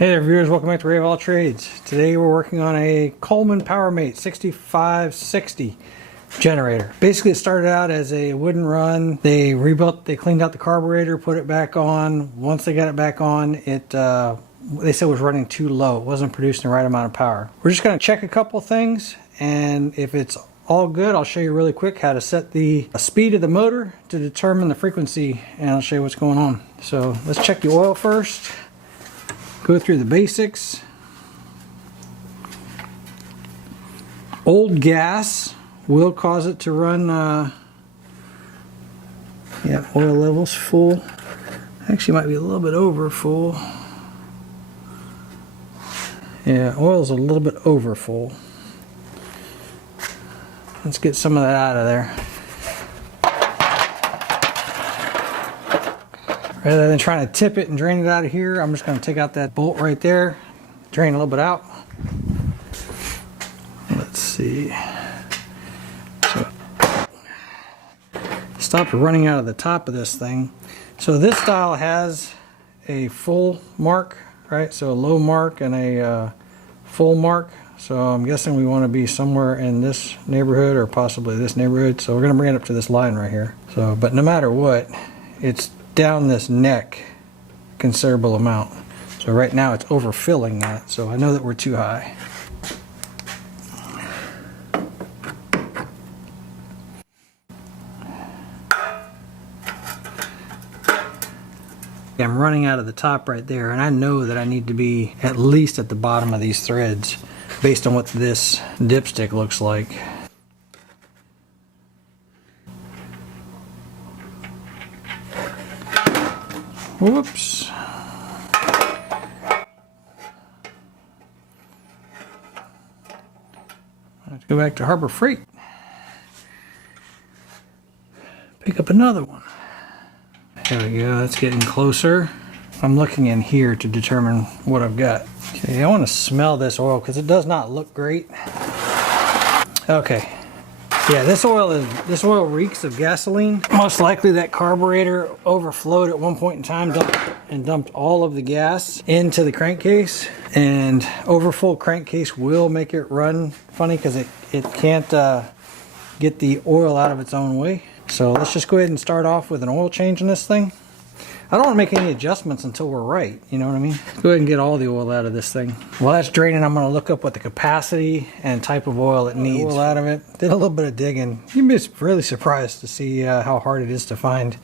Hey there viewers, welcome back to Ray of All Trades. Today we're working on a Coleman PowerMate 6560 generator. Basically it started out as a wooden run. They cleaned out the carburetor, put it back on. Once they got it back on, they said it was running too low. It wasn't producing the right amount of power. We're just going to check a couple things, and if it's all good, I'll show you really quick how to set the speed of the motor to determine the frequency, and I'll show you what's going on. So let's check the oil first. Go through the basics. Old gas will cause it to run, yeah, oil levels full. Actually might be a little bit over full. Yeah, oil's a little bit over full. Let's get some of that out of there. Rather than trying to tip it and drain it out of here, I'm just going to take out that bolt right there, drain a little bit out. Let's see. So, stop running out of the top of this thing. So this style has a full mark, right? So a low mark and a full mark. So I'm guessing we want to be somewhere in this neighborhood or possibly this neighborhood. So we're going to bring it up to this line right here. So, but no matter what, it's down this neck considerable amount. So right now it's overfilling that, so I know that we're too high. I'm running out of the top right there, and I know that I need to be at least at the bottom of these threads based on what this dipstick looks like. Whoops. Let's go back to Harbor Freight. Pick up another one. There we go, that's getting closer. I'm looking in here to determine what I've got. Okay, I want to smell this oil because it does not look great. Okay. Yeah, this oil reeks of gasoline. Most likely that carburetor overflowed at one point in time and dumped all of the gas into the crankcase. And overfull crankcase will make it run funny because it can't get the oil out of its own way. So let's just go ahead and start off with an oil change in this thing. I don't want to make any adjustments until we're right, you know what I mean? Let's go ahead and get all the oil out of this thing. While that's draining, I'm going to look up what the capacity and type of oil it needs. Oil out of it. Did a little bit of digging. You'd be really surprised to see how hard it is to find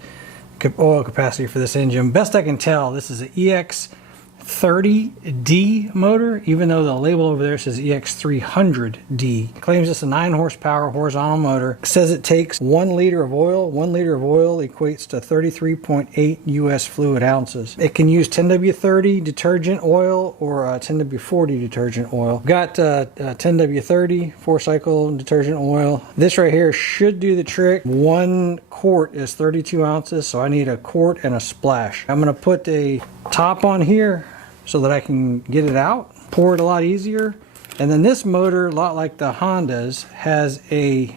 oil capacity for this engine. Best I can tell, this is an EX30D motor, even though the label over there says EX300D. It claims it's a 9 horsepower horizontal motor. It says it takes 1 liter of oil. 1 liter of oil equates to 33.8 US fluid ounces. It can use 10W30 detergent oil or 10W40 detergent oil. I've got 10W30 4-cycle detergent oil. This right here should do the trick. 1 quart is 32 ounces, so I need a quart and a splash. I'm going to put a top on here so that I can get it out, pour it a lot easier. And then this motor, a lot like the Hondas, has a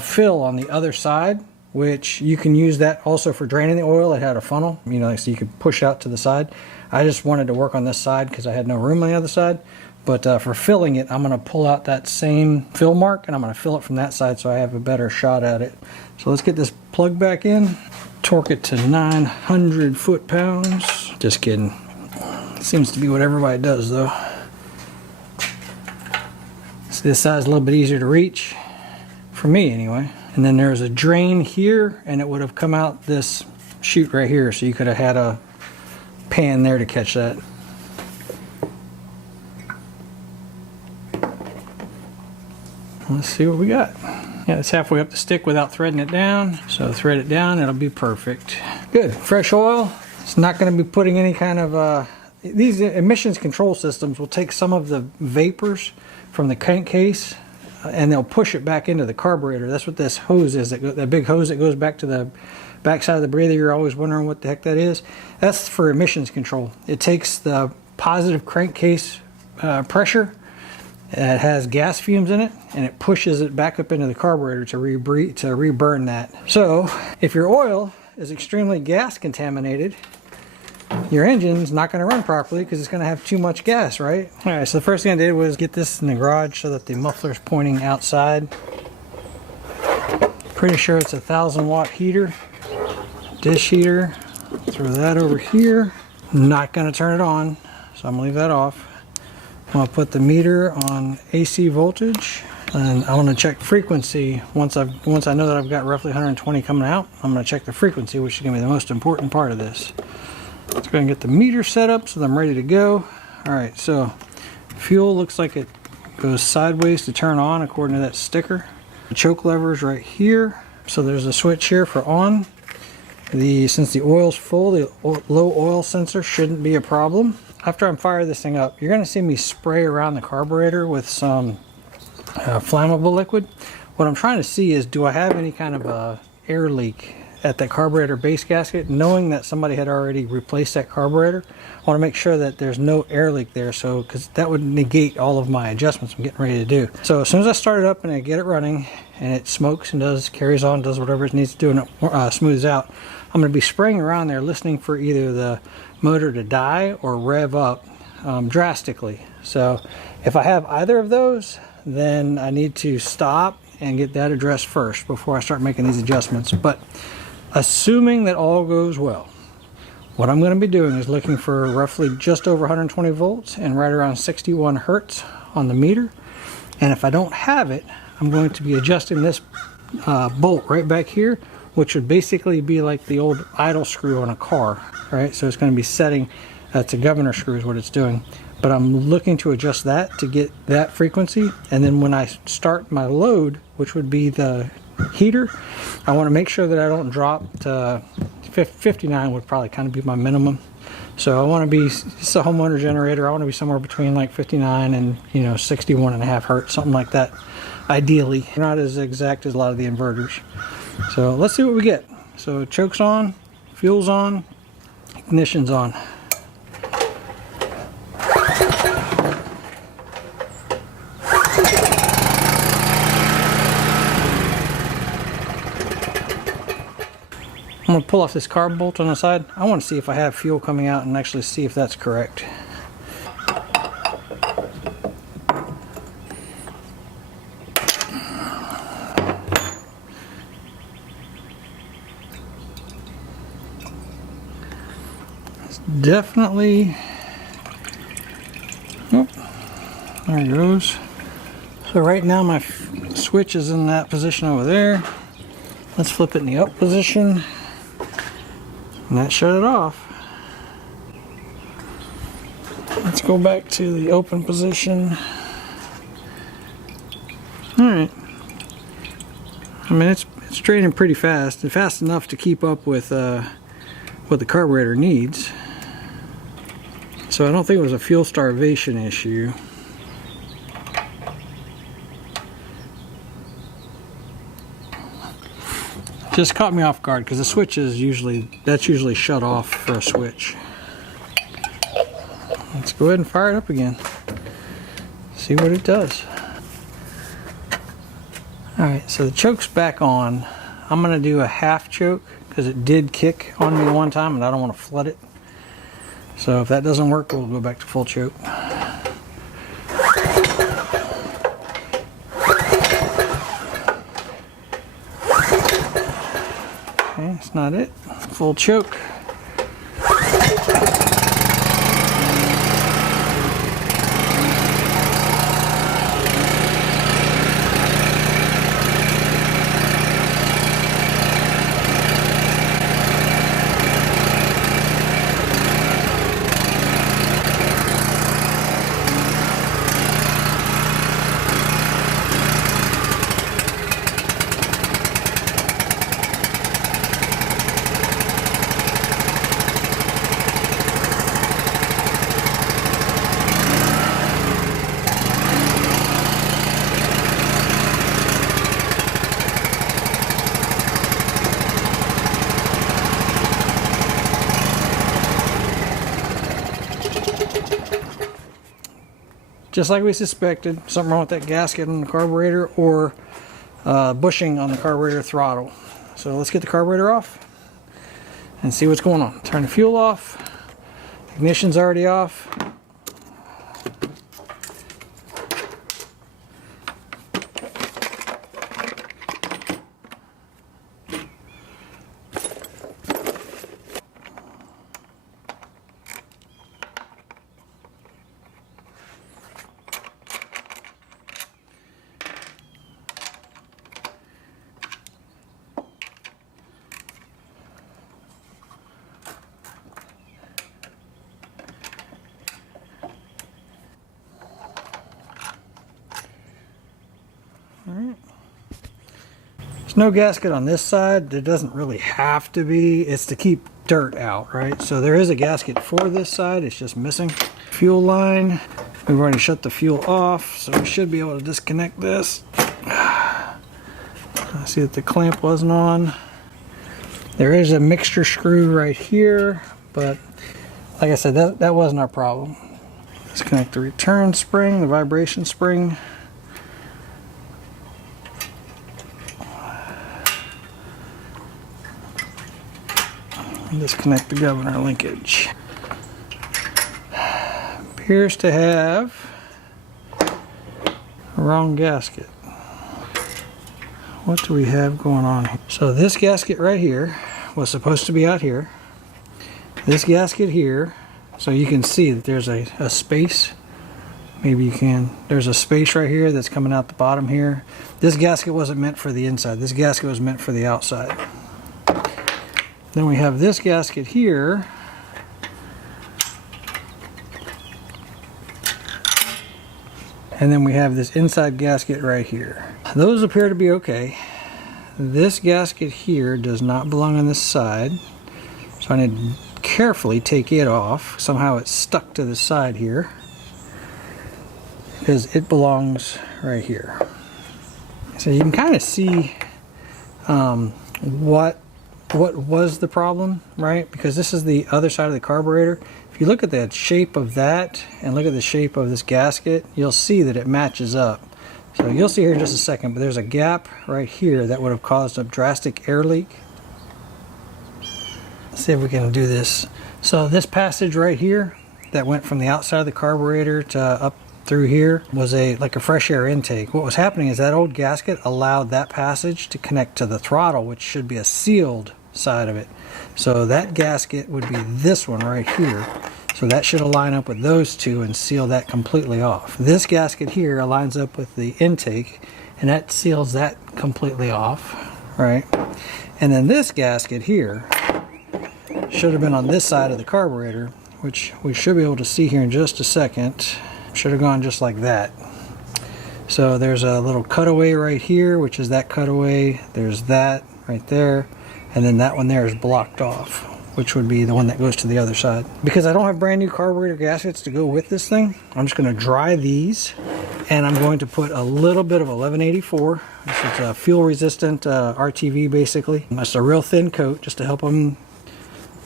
fill on the other side, which you can use that also for draining the oil. It had a funnel, you know, so you could push out to the side. I just wanted to work on this side because I had no room on the other side. But for filling it, I'm going to pull out that same fill mark and I'm going to fill it from that side so I have a better shot at it. So let's get this plug back in, torque it to 900 foot-pounds. Just kidding. Seems to be what everybody does though. So this side's a little bit easier to reach, for me anyway. And then there's a drain here, and it would have come out this chute right here, so you could have had a pan there to catch that. Let's see what we got. Yeah, it's halfway up the stick without threading it down. So thread it down, it'll be perfect. Good, fresh oil. It's not going to be putting any kind of, these emissions control systems will take some of the vapors from the crankcase and they'll push it back into the carburetor. That's what this hose is, that big hose that goes back to the back side of the breather. You're always wondering what the heck that is. That's for emissions control. It takes the positive crankcase pressure. It has gas fumes in it, and it pushes it back up into the carburetor to reburn that. So if your oil is extremely gas contaminated, your engine's not going to run properly because it's going to have too much gas, right? All right, so the first thing I did was get this in the garage so that the muffler's pointing outside. Pretty sure it's a 1,000-watt heater, dish heater. Throw that over here. Not going to turn it on, so I'm going to leave that off. I'm going to put the meter on AC voltage, and I want to check frequency. Once I know that I've got roughly 120 coming out, I'm going to check the frequency, which is going to be the most important part of this. Let's go and get the meter set up so that I'm ready to go. All right, so fuel looks like it goes sideways to turn on according to that sticker. The choke lever is right here, so there's a switch here for on. Since the oil's full, the low oil sensor shouldn't be a problem. After I'm firing this thing up, you're going to see me spray around the carburetor with some flammable liquid. What I'm trying to see is, do I have any kind of a air leak at that carburetor base gasket? Knowing that somebody had already replaced that carburetor, I want to make sure that there's no air leak there, so because that would negate all of my adjustments I'm getting ready to do. So as soon as I start it up and I get it running and it smokes and carries on, does whatever it needs to do, and it smooths out, I'm going to be spraying around there listening for either the motor to die or rev up drastically. So if I have either of those, then I need to stop and get that addressed first before I start making these adjustments. But assuming that all goes well, what I'm going to be doing is looking for roughly just over 120 volts and right around 61 hertz on the meter. And if I don't have it, I'm going to be adjusting this bolt right back here, which would basically be like the old idle screw on a car, right? So it's going to be setting, that's a governor screw is what it's doing. But I'm looking to adjust that to get that frequency. And then when I start my load, which would be the heater, I want to make sure that I don't drop to 59 would probably kind of be my minimum. So I want to be, it's a homeowner generator, I want to be somewhere between like 59 and 61 and a half hertz, something like that, ideally. Not as exact as a lot of the inverters. So let's see what we get. So choke's on, fuel's on, ignition's on. I'm going to pull off this carb bolt on the side. I want to see if I have fuel coming out and actually see if that's correct. It's definitely, oh, there it goes. So right now my switch is in that position over there. Let's flip it in the up position. And that shut it off. Let's go back to the open position. Alright. I mean, it's draining pretty fast, and fast enough to keep up with what the carburetor needs. So I don't think it was a fuel starvation issue. Just caught me off guard because the switch is usually shut off for a switch. Let's go ahead and fire it up again. See what it does. Alright, so the choke's back on. I'm going to do a half choke because it did kick on me one time and I don't want to flood it. So if that doesn't work, we'll go back to full choke. Okay, that's not it. Full choke. Just like we suspected, something wrong with that gasket on the carburetor or bushing on the carburetor throttle. So let's get the carburetor off and see what's going on. Turn the fuel off. Ignition's already off. Alright. There's no gasket on this side. There doesn't really have to be. It's to keep dirt out, right? So there is a gasket for this side. It's just missing. Fuel line. We've already shut the fuel off, so we should be able to disconnect this. I see that the clamp wasn't on. There is a mixture screw right here, but like I said, that wasn't our problem. Disconnect the return spring, the vibration spring. Disconnect the governor linkage. Appears to have a wrong gasket. What do we have going on here? So this gasket right here was supposed to be out here. This gasket here, so you can see that there's a space. Maybe you can. There's a space right here that's coming out the bottom here. This gasket wasn't meant for the inside. This gasket was meant for the outside. Then we have this gasket here. And then we have this inside gasket right here. Those appear to be okay. This gasket here does not belong on this side. So I need to carefully take it off. Somehow it's stuck to the side here, because it belongs right here. So you can kind of see what was the problem, right? Because this is the other side of the carburetor. If you look at the shape of that and look at the shape of this gasket, you'll see that it matches up. So you'll see here in just a second, but there's a gap right here that would have caused a drastic air leak. Let's see if we can do this. So this passage right here that went from the outside of the carburetor to up through here was like a fresh air intake. What was happening is that old gasket allowed that passage to connect to the throttle, which should be a sealed side of it. So that gasket would be this one right here. So that should align up with those two and seal that completely off. This gasket here aligns up with the intake, and that seals that completely off, right? And then this gasket here should have been on this side of the carburetor, which we should be able to see here in just a second. Should have gone just like that. So there's a little cutaway right here, which is that cutaway. There's that right there. And then that one there is blocked off, which would be the one that goes to the other side. Because I don't have brand new carburetor gaskets to go with this thing, I'm just going to dry these, and I'm going to put a little bit of 1184. This is a fuel resistant RTV basically. That's a real thin coat just to help them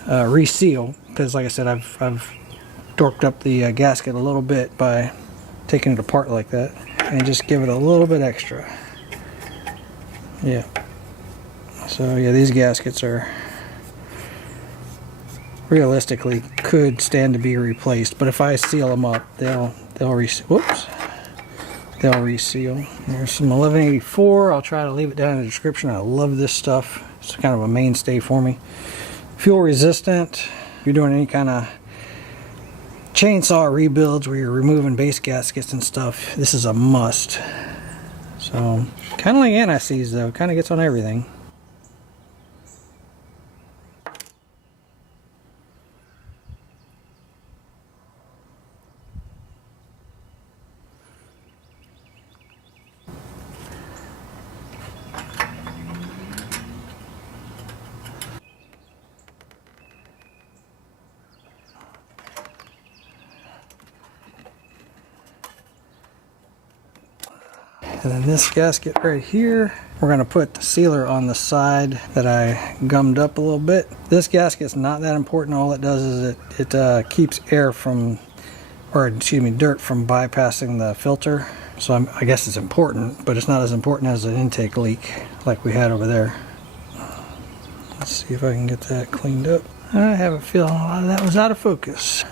reseal, because like I said, I've dorked up the gasket a little bit by taking it apart like that, and just give it a little bit extra. Yeah. So yeah, these gaskets are realistically could stand to be replaced, but if I seal them up, they'll reseal. There's some 1184. I'll try to leave it down in the description. I love this stuff. It's kind of a mainstay for me. Fuel resistant. If you're doing any kind of chainsaw rebuilds where you're removing base gaskets and stuff, this is a must. So kind of like anti-seize though, kind of gets on everything. And then this gasket right here, we're going to put the sealer on the side that I gummed up a little bit. This gasket's not that important. All it does is it keeps air from, or excuse me, dirt from bypassing the filter. So I guess it's important, but it's not as important as an intake leak like we had over there. Let's see if I can get that cleaned up. I have a feeling a lot of that was out of focus.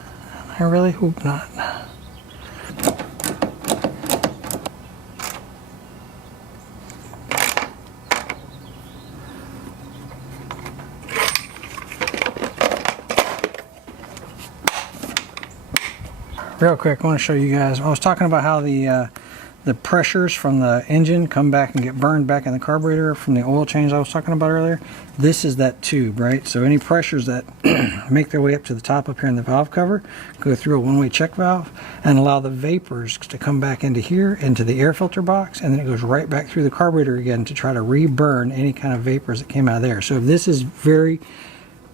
I really hope not. Real quick, I want to show you guys. I was talking about how the pressures from the engine come back and get burned back in the carburetor from the oil change I was talking about earlier. This is that tube, right? So any pressures that make their way up to the top up here in the valve cover go through a one-way check valve and allow the vapors to come back into here, into the air filter box, and then it goes right back through the carburetor again to try to re-burn any kind of vapors that came out of there. So if this is very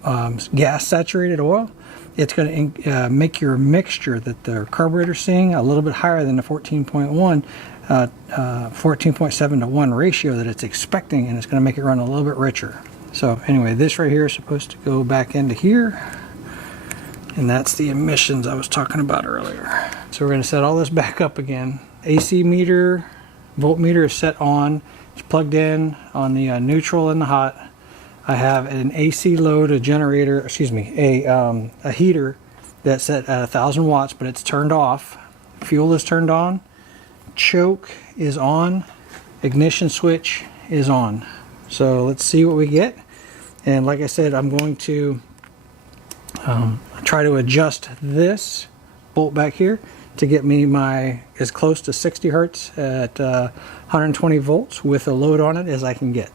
gas saturated oil, it's going to make your mixture that the carburetor's seeing a little bit higher than the 14.1, 14.7 to 1 ratio that it's expecting, and it's going to make it run a little bit richer. So anyway, this right here is supposed to go back into here, and that's the emissions I was talking about earlier. So we're going to set all this back up again. AC meter, voltmeter is set on. It's plugged in on the neutral and the hot. I have an AC load, a generator, excuse me, a heater that's set at 1,000 watts, but it's turned off. Fuel is turned on. Choke is on. Ignition switch is on. So let's see what we get. And like I said, I'm going to try to adjust this bolt back here to get me as close to 60 hertz at 120 volts with a load on it as I can get.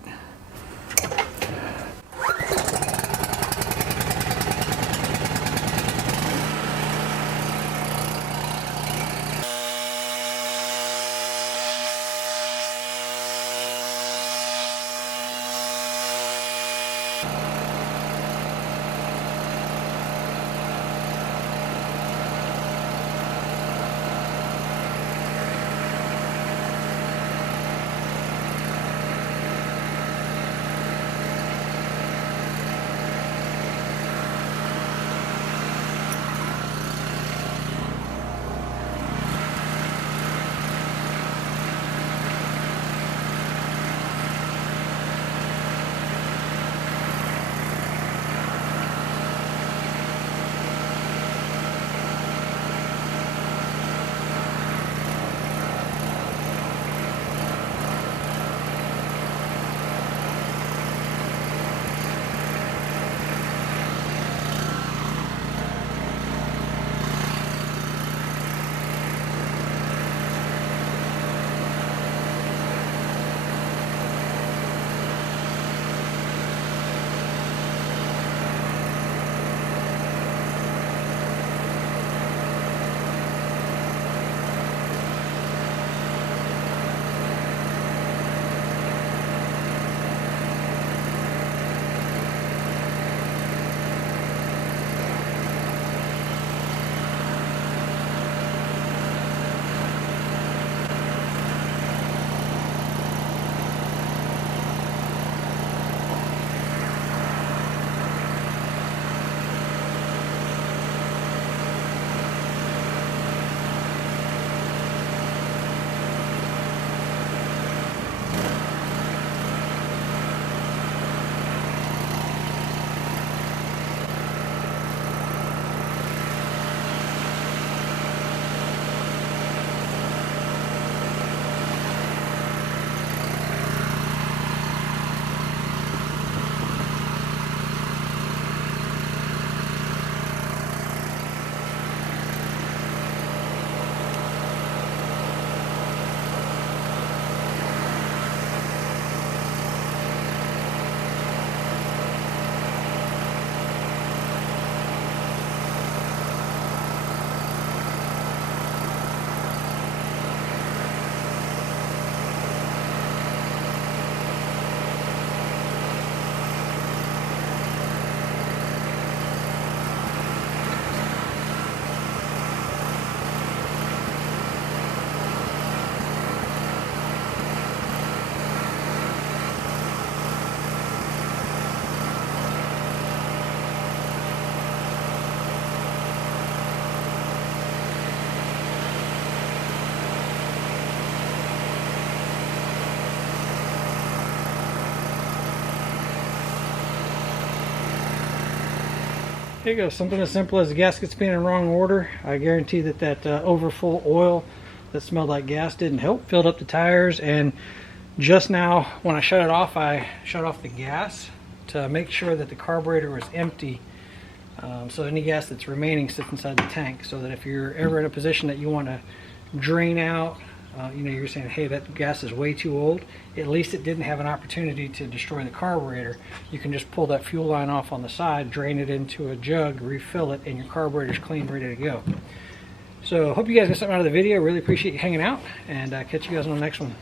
There you go, something as simple as the gaskets being in wrong order. I guarantee that that overfull oil that smelled like gas didn't help. Filled up the tires, and just now when I shut it off, I shut off the gas to make sure that the carburetor was empty. So any gas that's remaining sits inside the tank, so that if you're ever in a position that you want to drain out, you know, you're saying, hey, that gas is way too old, at least it didn't have an opportunity to destroy the carburetor. You can just pull that fuel line off on the side, drain it into a jug, refill it, and your carburetor's clean, ready to go. So hope you guys got something out of the video. Really appreciate you hanging out, and catch you guys on the next one.